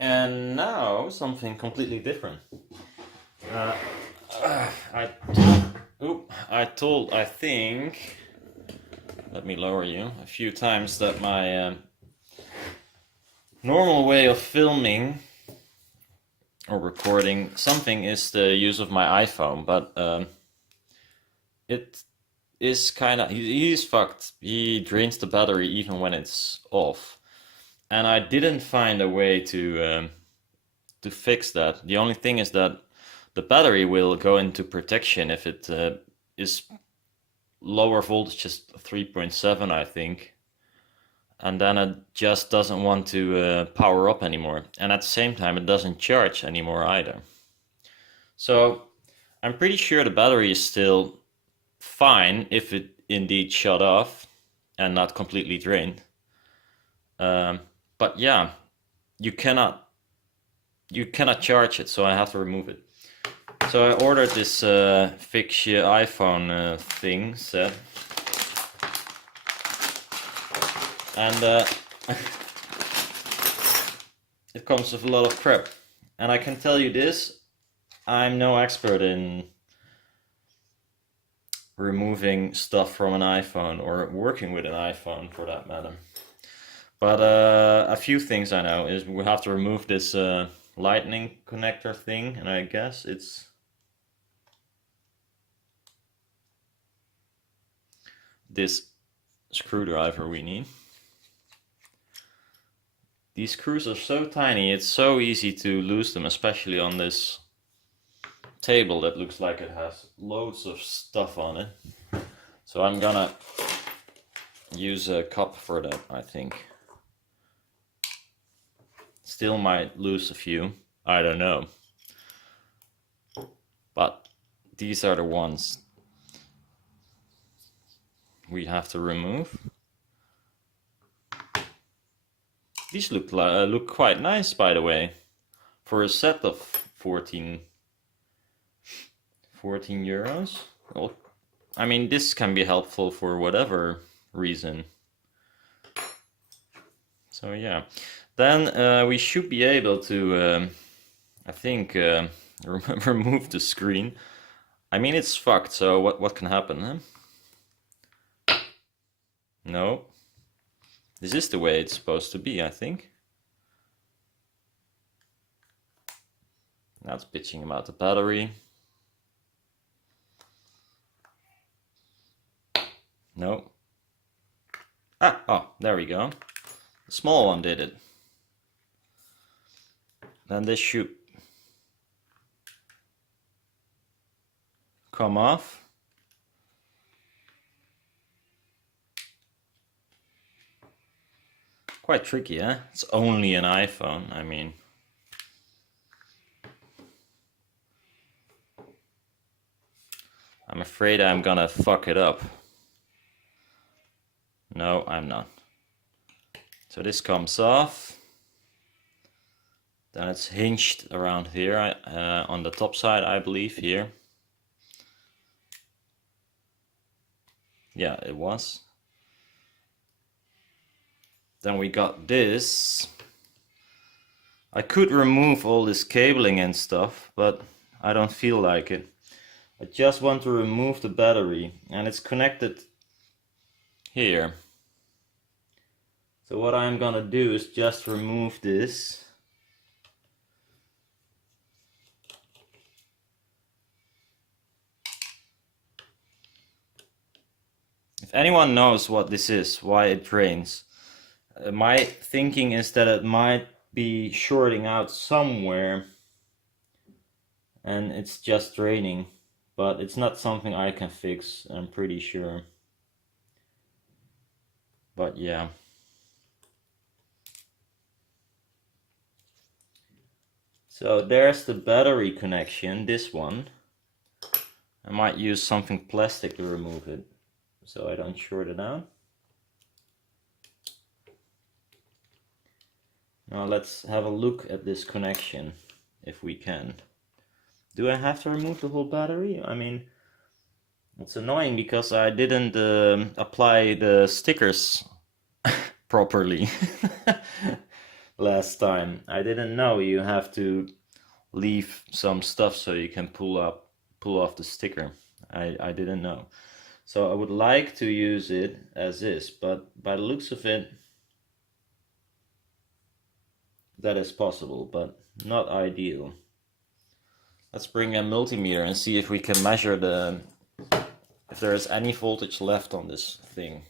And now something completely different. Uh, I think, let me lower you a few times, that my normal way of filming or recording something is the use of my iPhone, but it is kind of, he's fucked. He drains the battery even when it's off, and I didn't find a way to fix that. The only thing is that the battery will go into protection if it is lower voltage, just 3.7, I think, and then it just doesn't want to power up anymore. And at the same time, it doesn't charge anymore either. So I'm pretty sure the battery is still fine if it indeed shut off and not completely drained. Um, but yeah, you cannot charge it, so I have to remove it. So I ordered this fix your iPhone thing set, and it comes with a lot of crap. And I can tell you this, I'm no expert in removing stuff from an iPhone or working with an iPhone for that matter. But a few things I know is we have to remove this lightning connector thing, and I guess it's this screwdriver we need. These screws are so tiny, it's so easy to lose them, especially on this table that looks like it has loads of stuff on it. So I'm gonna use a cup for that, I think. Still might lose a few, I don't know. But these are the ones we have to remove. These look quite nice, by the way, for a set of 14 euros. Well, I mean, this can be helpful for whatever reason. So yeah, then we should be able to, I think, remove the screen. I mean, it's fucked, so what can happen, huh? No. This is the way it's supposed to be, I think. Now it's bitching about the battery. No. Oh, there we go. The small one did it. Then this should come off. Quite tricky, eh? It's only an iPhone, I mean. I'm afraid I'm gonna fuck it up. No, I'm not. So this comes off. Then it's hinged around here, on the top side, I believe, here. Yeah, it was. Then we got this. I could remove all this cabling and stuff, but I don't feel like it. I just want to remove the battery, and it's connected here. So what I'm gonna do is just remove this. If anyone knows what this is, why it drains, my thinking is that it might be shorting out somewhere and it's just draining, but it's not something I can fix, I'm pretty sure. But yeah. So there's the battery connection, this one. I might use something plastic to remove it so I don't short it out. Now let's have a look at this connection, if we can. Do I have to remove the whole battery? I mean, it's annoying because I didn't apply the stickers properly. last time. I didn't know you have to leave some stuff so you can pull off the sticker. I didn't know. So I would like to use it as is, but by the looks of it, that is possible, but not ideal. Let's bring a multimeter and see if we can measure if there is any voltage left on this thing.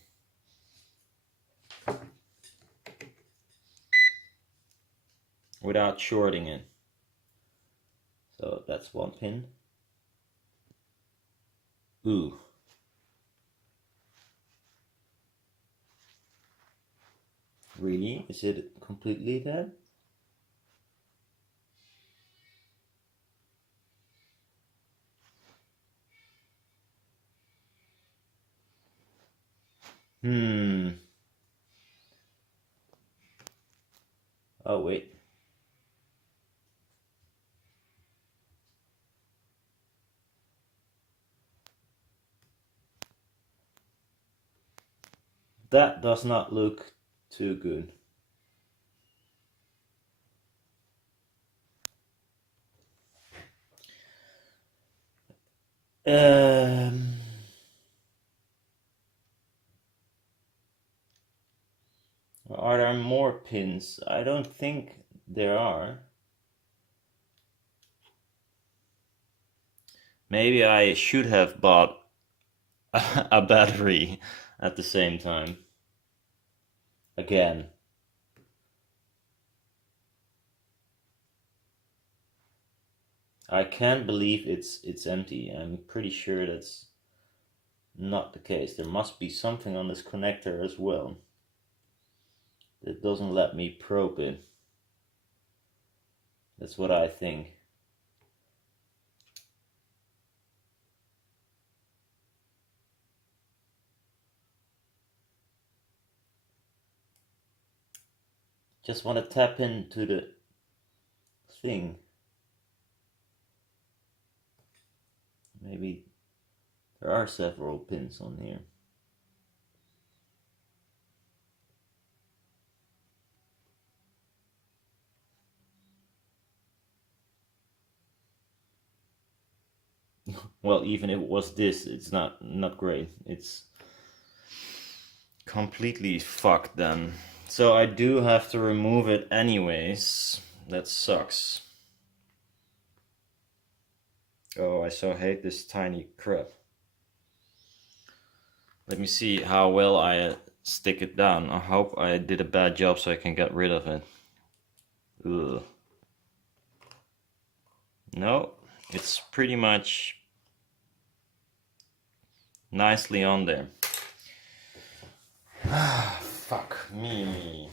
Without shorting it. So that's one pin. Ooh. Really? Is it completely dead? Oh, wait. That does not look too good. Are there more pins? I don't think there are. Maybe I should have bought a battery at the same time. Again. I can't believe it's empty. I'm pretty sure that's not the case. There must be something on this connector as well that doesn't let me probe it. That's what I think. Just want to tap into the thing. Maybe there are several pins on here. Well, even if it was this, it's not great. It's completely fucked then. So I do have to remove it anyways. That sucks. Oh, I so hate this tiny crap. Let me see how well I stick it down. I hope I did a bad job so I can get rid of it. Ugh. No, it's pretty much nicely on there. Fuck me.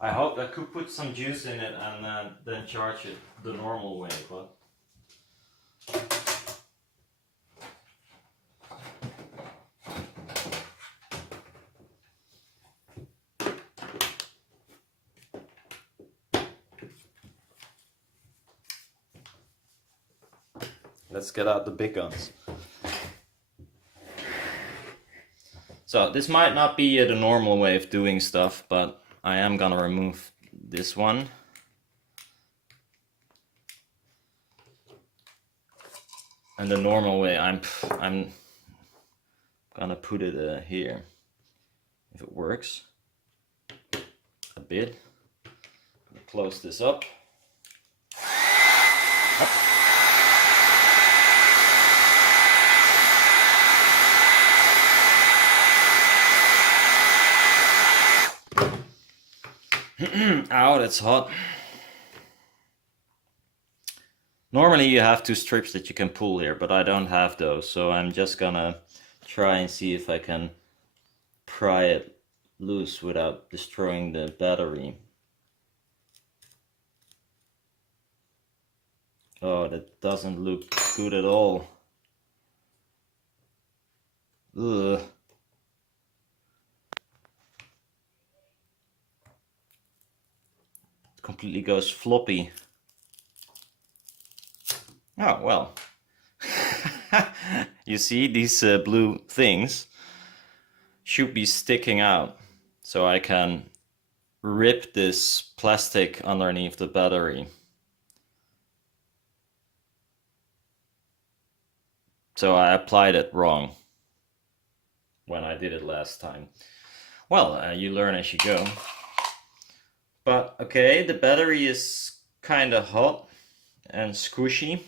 I hope I could put some juice in it and then charge it the normal way, but let's get out the big guns. So this might not be the normal way of doing stuff, but I am gonna remove this one. And the normal way, I'm gonna put it here, if it works. A bit. Close this up. Ow, that's hot. Normally you have two strips that you can pull here, but I don't have those, so I'm just gonna try and see if I can pry it loose without destroying the battery. Oh, that doesn't look good at all. Ugh. It completely goes floppy. Oh, well. You see, these blue things should be sticking out, so I can rip this plastic underneath the battery. So I applied it wrong when I did it last time. Well, you learn as you go. But okay, the battery is kind of hot and squishy.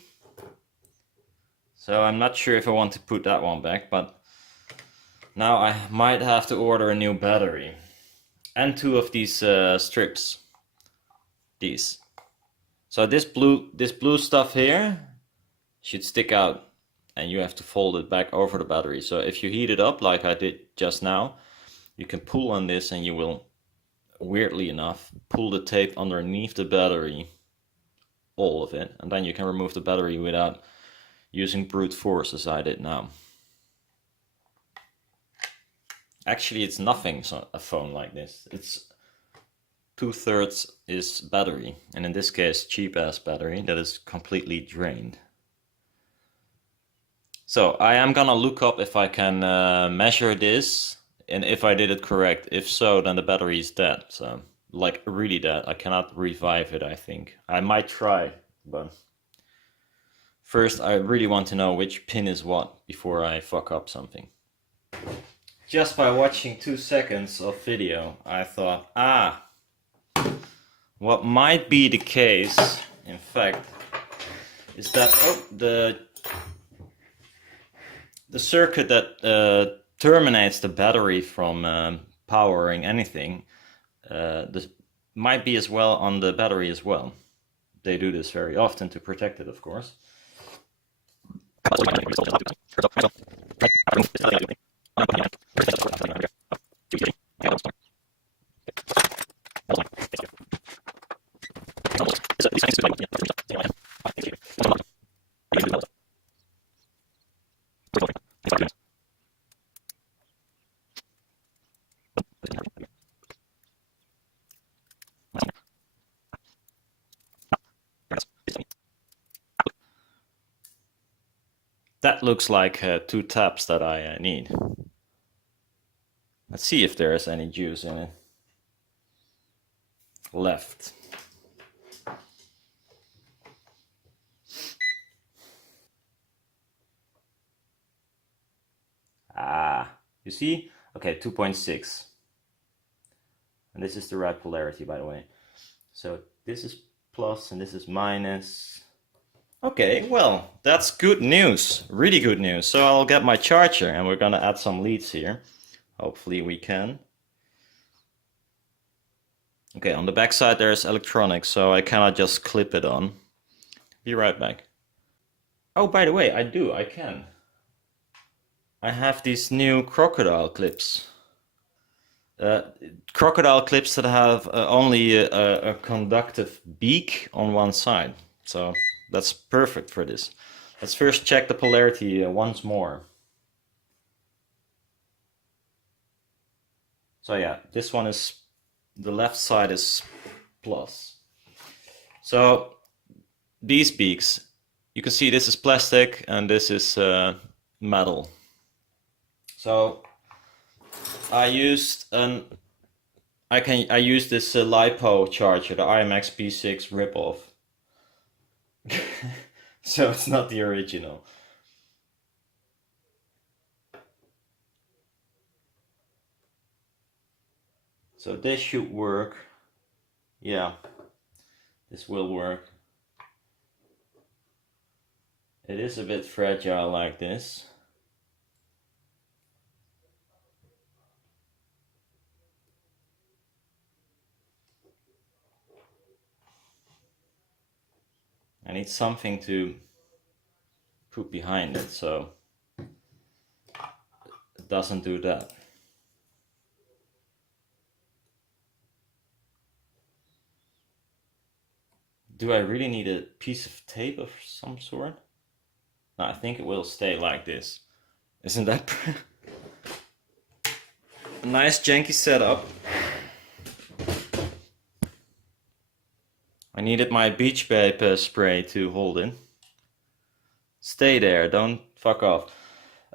So I'm not sure if I want to put that one back, but now I might have to order a new battery. And 2 of these strips. These. So this blue stuff here should stick out, and you have to fold it back over the battery. So if you heat it up like I did just now, you can pull on this and you will, weirdly enough, pull the tape underneath the battery, all of it, and then you can remove the battery without using brute force as I did now. Actually, it's nothing, so a phone like this. It's 2/3 is battery, and in this case cheap ass battery that is completely drained. So I am gonna look up if I can measure this and if I did it correct. If so, then the battery is dead. So like really dead. I cannot revive it, I think. I might try, but first I really want to know which pin is what before I fuck up something. Just by watching 2 seconds of video, I thought, what might be the case, in fact, is that the circuit that terminates the battery from powering anything this might be as well on the battery as well. They do this very often to protect it, of course. That looks like 2 taps that I need. Let's see if there is any juice in it left. You see? Okay, 2.6. And this is the right polarity, by the way. So this is plus and this is minus. Okay, well, that's good news. Really good news. So I'll get my charger and we're gonna add some leads here. Hopefully we can. Okay, on the back side there's electronics, so I cannot just clip it on. Be right back. Oh, by the way, I can. I have these new crocodile clips. Crocodile clips that have only a conductive beak on one side. So that's perfect for this. Let's first check the polarity once more. So yeah, this one is, the left side is plus. So these beaks, you can see this is plastic and this is metal. So I used I used this LiPo charger, the IMX P6 ripoff. So it's not the original. So this should work. Yeah, this will work. It is a bit fragile like this. I need something to put behind it so it doesn't do that. Do I really need a piece of tape of some sort? No, I think it will stay like this. Isn't that a nice janky setup? I needed my beach paper spray to hold it. Stay there, don't fuck off.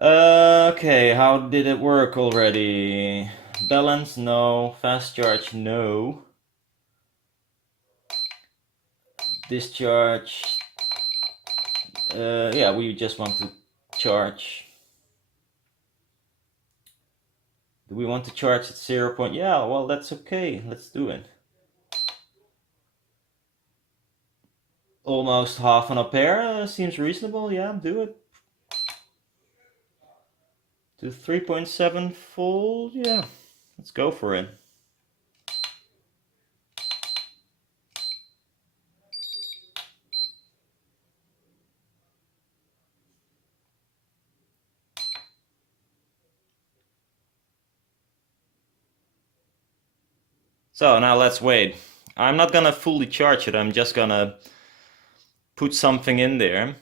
Okay, how did it work already? Balance, no. Fast charge, no. discharge. Yeah, we just want to charge. Do we want to charge at 0. Yeah, well, that's okay. Let's do it. Almost half an ampere seems reasonable. Yeah, do it. To 3.7 full. Yeah, let's go for it. So now let's wait. I'm not gonna fully charge it, I'm just gonna put something in there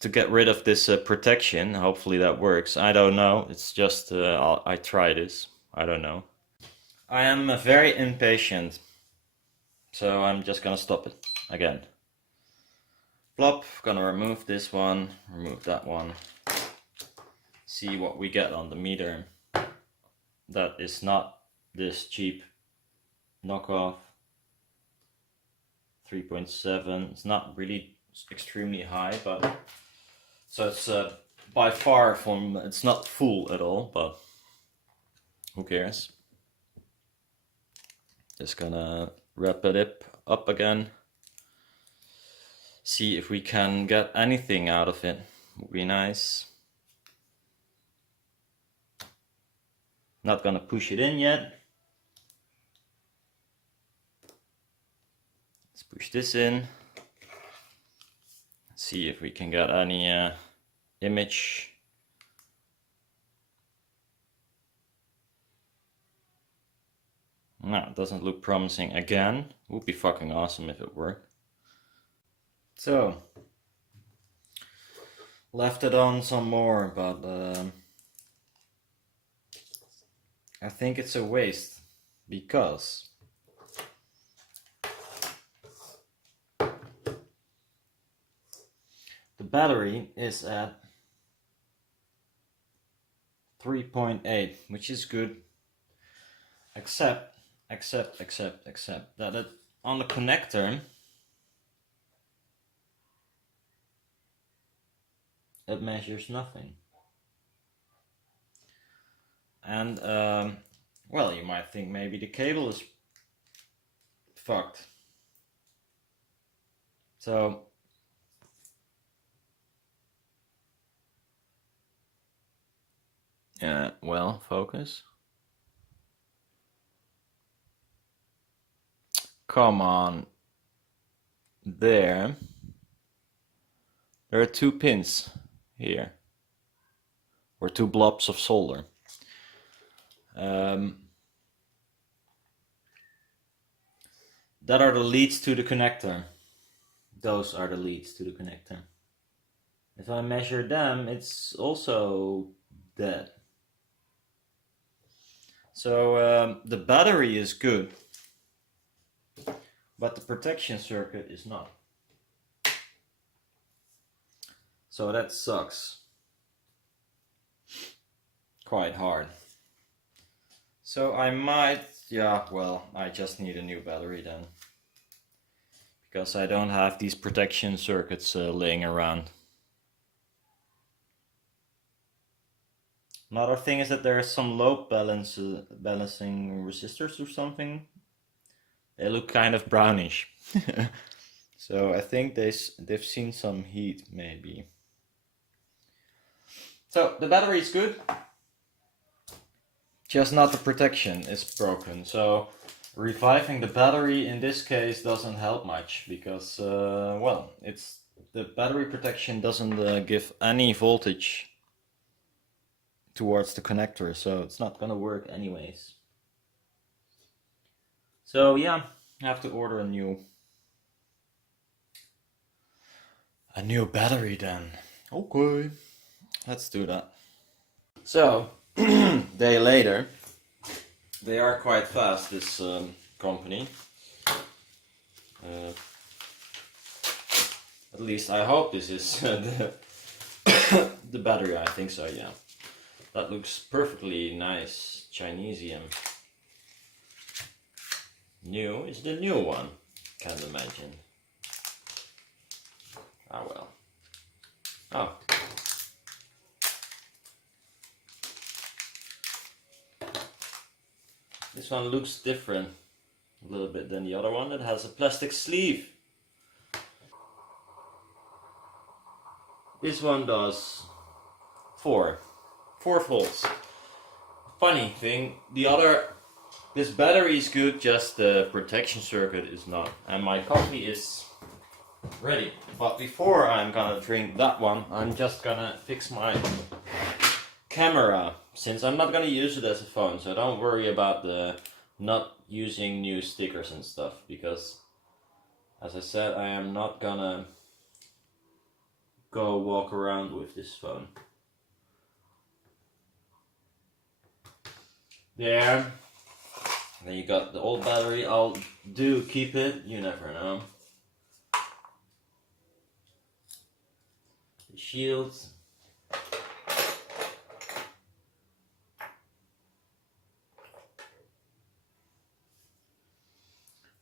to get rid of this protection. Hopefully that works. I don't know, it's just I try this. I don't know. I am very impatient, so I'm just gonna stop it again. Plop, gonna remove this one, remove that one. See what we get on the meter. That is not this cheap knockoff. 3.7. It's not really extremely high, but so it's by far from, it's not full at all, but who cares? Just gonna wrap it up again. See if we can get anything out of it. Would be nice. Not gonna push it in yet. Let's push this in. See if we can get any image. No, it doesn't look promising again. Would be fucking awesome if it worked. So, left it on some more, but I think it's a waste because the battery is at 3.8, which is good, except that it, on the connector it measures nothing. And well, you might think maybe the cable is fucked. So well, focus. Come on. There are 2 pins here, or 2 blobs of solder. That are the leads to the connector. Those are the leads to the connector. If I measure them, it's also dead. So the battery is good, but the protection circuit is not. So that sucks quite hard. So I might, yeah, well, I just need a new battery then, because I don't have these protection circuits laying around. Another thing is that there are some load balancing resistors or something. They look kind of brownish. So I think they've seen some heat maybe. So the battery is good, just not the protection is broken. So reviving the battery in this case doesn't help much, because well, it's the battery protection doesn't give any voltage towards the connector, so it's not gonna work anyways. So yeah, I have to order a new battery then. Okay, let's do that. So day later, they are quite fast, this company. At least I hope this is the battery. I think so, yeah. That looks perfectly nice, Chinesium. New is the new one. Can't imagine. Ah well. Oh. This one looks different a little bit than the other one. It has a plastic sleeve. This one does 4 volts. Funny thing, this battery is good, just the protection circuit is not. And my coffee is ready. But before I'm gonna drink that one, I'm just gonna fix my camera, since I'm not gonna use it as a phone, so don't worry about the not using new stickers and stuff, because as I said, I am not gonna go walk around with this phone. There. Then you got the old battery. I'll keep it, you never know. The shields.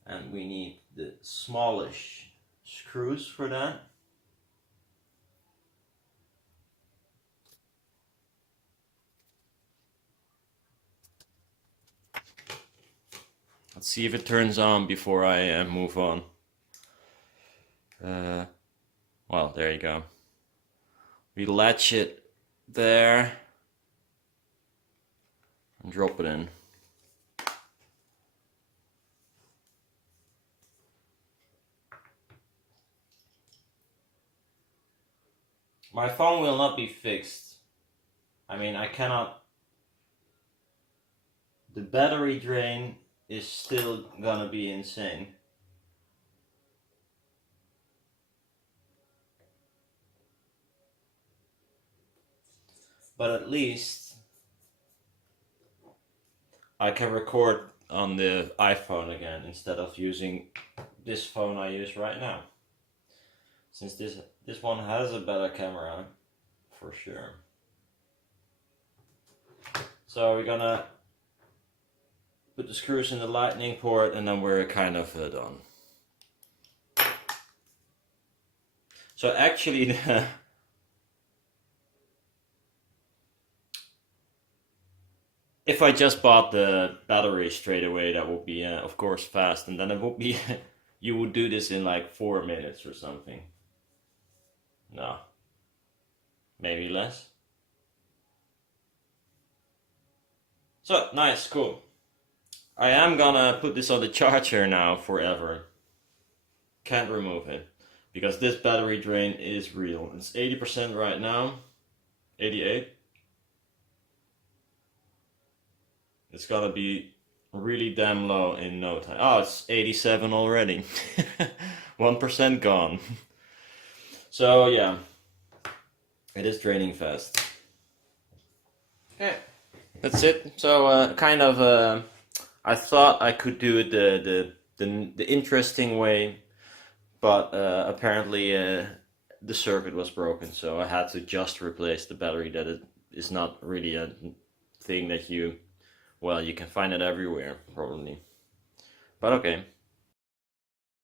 And we need the smallish screws for that. Let's see if it turns on before I move on. Well, there you go. We latch it there and drop it in. My phone will not be fixed. I mean, I cannot. The battery drain is still gonna be insane. But at least I can record on the iPhone again instead of using this phone I use right now. Since this one has a better camera, for sure. So we're gonna put the screws in the lightning port and then we're kind of done. So actually if I just bought the battery straight away, that would be of course fast, and then it would be you would do this in like 4 minutes or something. No. Maybe less. So, nice, cool. I am gonna put this on the charger now forever. Can't remove it. Because this battery drain is real. It's 80% right now. 88. It's gonna be really damn low in no time. Oh, it's 87 already. 1% gone. So yeah, it is draining fast. Okay, that's it. So kind of, I thought I could do it the interesting way, but apparently the circuit was broken, so I had to just replace the battery. That it is not really a thing that you can find it everywhere probably. But okay.